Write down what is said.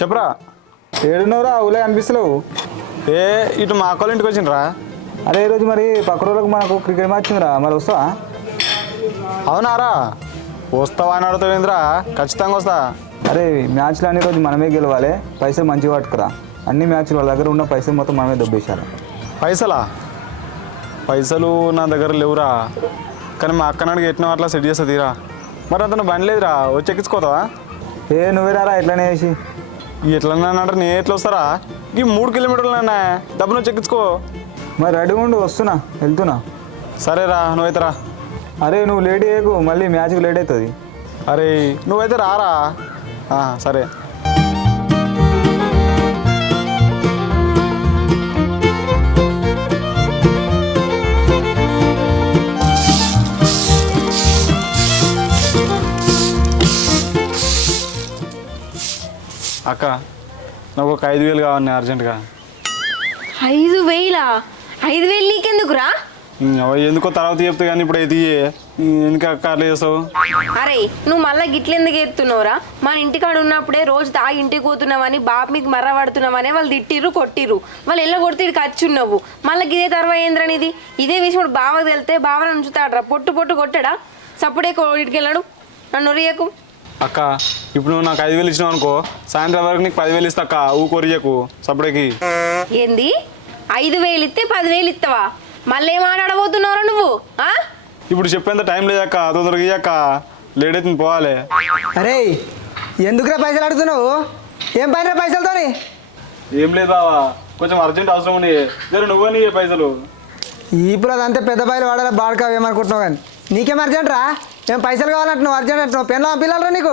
చెప్పరా. ఏడున్నవరా ఊలే అనిపిస్తలేవు. ఏ ఇటు మా అక్కల ఇంటికి వచ్చిండ్రా. అరే ఈరోజు మరి పక్క రోజులకు మనకు క్రికెట్ మ్యాచ్ ఉందిరా, మరి వస్తావా? అవునారా, వస్తావా అని అడుగుతావేంద్రా? ఖచ్చితంగా వస్తా. అరే మ్యాచ్లు అన్ని రోజు మనమే గెలవాలి, పైసలు మంచిగా పట్టుకురా. అన్ని మ్యాచ్లు వాళ్ళ దగ్గర ఉన్న పైసలు మొత్తం మనమే దొబ్బేశారు. పైసలు నా దగ్గర లేవురా, కానీ మా అక్క నాడికి ఎట్టిన అట్లా సెట్ చేస్తా తీరా. మరి అతను బండి లేదురా, వచ్చి ఎక్కించుకోతావా? నువ్వే రారా ఎట్లనే వేసి. ఎట్లన్నా అంటే నేను ఎట్లా వస్తారా? ఈ 3 కిలోమీటర్లన్నా డబ్బును వచ్చి ఎక్కించుకో. మరి రెడీ ఉండు, వస్తున్నా, వెళ్తున్నా. సరేరా, నువ్వైతే రా. అరే నువ్వు లేట్ చేయకు, మళ్ళీ మ్యాచ్కి లేట్ అవుతుంది. అరే నువ్వైతే రారా. సరే. అక్క, నాకు ఒక 5,000 కావాలి అర్జెంటుగా. 5,000? 5,000 నీకెందుకురా? ఎందుకో తర్వాత చెప్తా, కానీ ఇప్పుడు అయితే ఎందుకు అక్క అట్లా చేస్తావు? అరే నువ్వు మళ్ళీ గిట్లెందుకు ఎత్తున్నావురా? మన ఇంటికాడ ఉన్నప్పుడే రోజు తాగి ఇంటికి పోతున్నావని బాబు మీకు మర్ర పడుతున్నావని వాళ్ళు తిట్టిర్రు కొట్టిర్రు. వాళ్ళు ఎలా కొడితే ఇక్కడికి వచ్చి ఉన్నావు. మళ్ళీ ఇదే తర్వాత ఏంద్రని ఇది ఇదే విషయం ఇప్పుడు బావకు వెళ్తే బావని ఉంచుతాడరా? పొట్టు పొట్టు కొట్టాడా? సప్పుడే కోడికి వెళ్ళాడు. నన్ను ఒరియకు అక్క. ఇప్పుడు నువ్వు నాకు 5,000 ఇచ్చినావు అనుకో, సాయంత్రం వరకు నీకు 10,000 ఇస్తా అక్క. ఊకొరియకు సప్పుడేకి. ఏంది 5,000 ఇస్తే 10,000 ఇస్తావా? మళ్ళీ ఏం ఆడబోతున్నావురా నువ్వు? ఇప్పుడు చెప్పేంత టైం లేదక్క, తొందరగా ఇయ్యక్క, లేట్ అవుతుంది పోవాలి. అరే ఎందుకురా పైసలు అడుగుతున్నావు? ఏం పైన పైసలతోని? ఏం లేదు బావా, కొంచెం అర్జెంట్ అవసరం ఉంది. నువ్వే నీ పైసలు. ఇప్పుడు అదంతే పెద్ద పైలు వాడాలి బాడుకావు ఏమనుకుంటున్నావు కానీ నీకేం అర్జెంట్ రా? ఏం పైసలు కావాలంటున్నావు? అర్జెంట్ అంటున్నావు? పిల్లలరా నీకు?